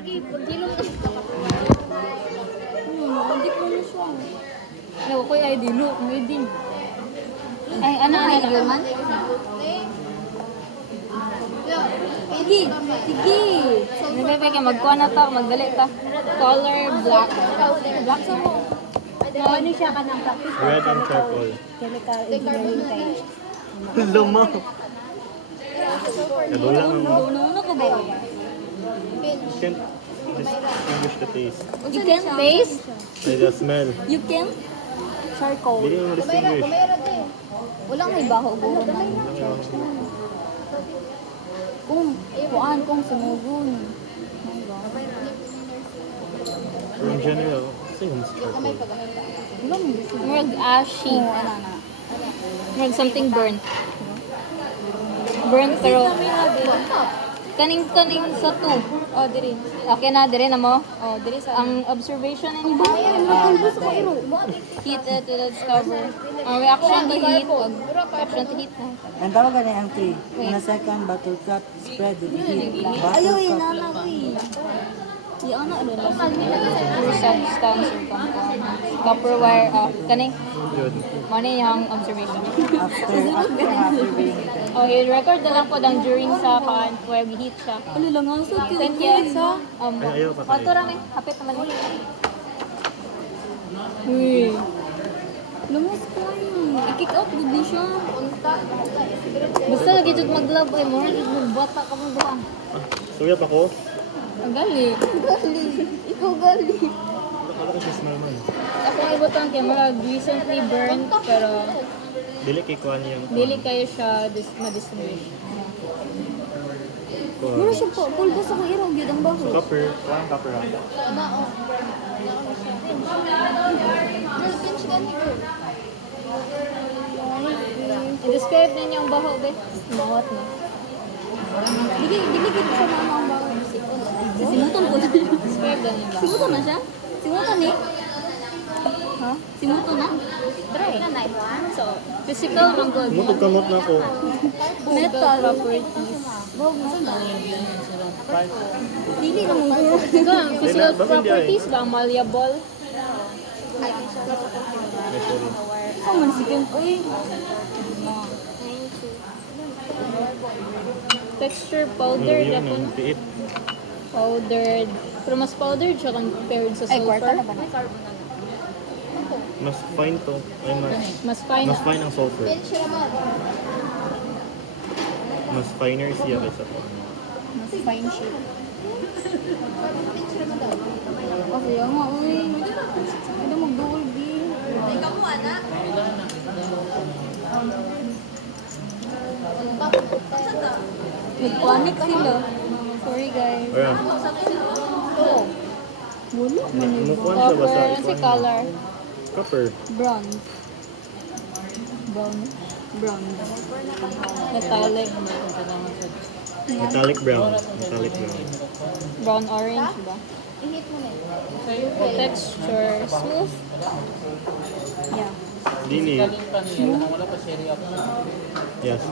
Lagi, paghilom ka. Hindi ko na siya. Ano ko ay dilo, may din. Ay, ano man? Sige, sige. Nabebe ka magkuha na ta, magdali ta. Color black. Black sa mo. Ano siya ka ng practice? Red and purple. Chemical engineering kay. Luma. Nadula ang... Ano ko ba? Can't distinguish the taste. You can taste? By the smell. You can? Charcoal. Hindi mo distinguish. Wala may baho buho na. Kung sumugon. In general, kasi yung charcoal. Wala mo gusto. Murag ashy. Ano na. Murag something burnt. Burnt pero kaning sa two. Oh, diri. Okay na dire na mo. Oh, diri sa Ang observation ni gusto ko iro. heat to discover. Ang reaction to heat, reaction to heat na. Ang tawag ka na MT, na second buttercup spread with the heat. Ayaw, Buttercup, inana ko eh. Iyan na, ano na. Pure substance or compound. Copper wire, kaning, Good. money yung observation. after being Oh, i-record na lang po dang during sa kaan, where we heat siya. Ano lang ang so cute. Thank you. Ay, ayaw pa tayo. Mato rami, hapit naman. Uy. Lumus ko yun. I-kick out good din siya. Basta lagi dyan mag-love ay mo, magbata ka mong buwan. Suya pa ko. Ang gali. Gali. Ikaw gali. Wala ko siya smell man. Ako ang ibutang kaya mga recently burned, pero Dili kay Kwan yung... dili kayo siya ma-distinguish. Mura siya po. Pulbos ako iro. Gyud ang baho. Copper. Kuha copper ah. I-describe ninyo ang baho, be. Mawat na. Dili kita siya mama ang baho. Simutan po na. Describe na yung baho. Simutan na siya? Simutan eh? Ha? Simutan na? Try. So, physical ang good. Mutog kamot na ako. Metal properties. Bawag na siya. Dili na mong guro. Ikaw, ang physical Bakit hindi ay? properties ba? Malleable? Ay, sorry. Ikaw man si Kim. Uy. Texture powdered Yun, ako. yung tiit. Powdered. Pero mas powdered siya compared sa Ay, kwarta sulfur. na ba na? Mas fine to. Ay, Mas fine. mas fine ang sulfur. Mas finer siya kaysa ko. Mas fine siya. Kasi yung nga, uy. Ano mag-dual B? Ikaw mo, anak? Nag-panic sila. Sorry guys. Ayan. Wala man yun. Mukuhan siya ba sa Copper, si color. Copper. Bronze. Bronze. Bronze. Metallic. Metallic brown. Metallic brown. Brown orange ba? Texture. Smooth. Yeah. Dili. Yes,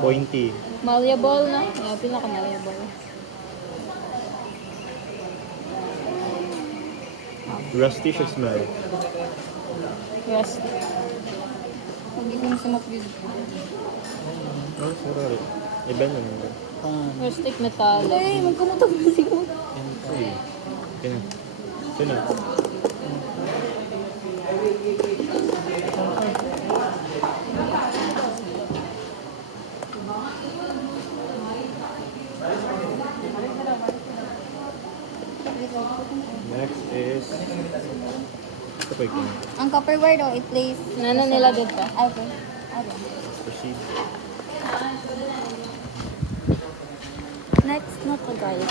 pointy. Malleable na. Yeah, pinaka-malleable. Rusty siya smell. Rust. Pag-ibig sa mapagod. Oh, sorry. Iba na nila. Rustic metallic. Ay, magkamutog na siguro. Uy. Kina. Kina. Next is... Ito pa ikaw. Ang copper wire daw, it plays... Ano nila dito? Okay. Okay. Proceed. Next na to guys.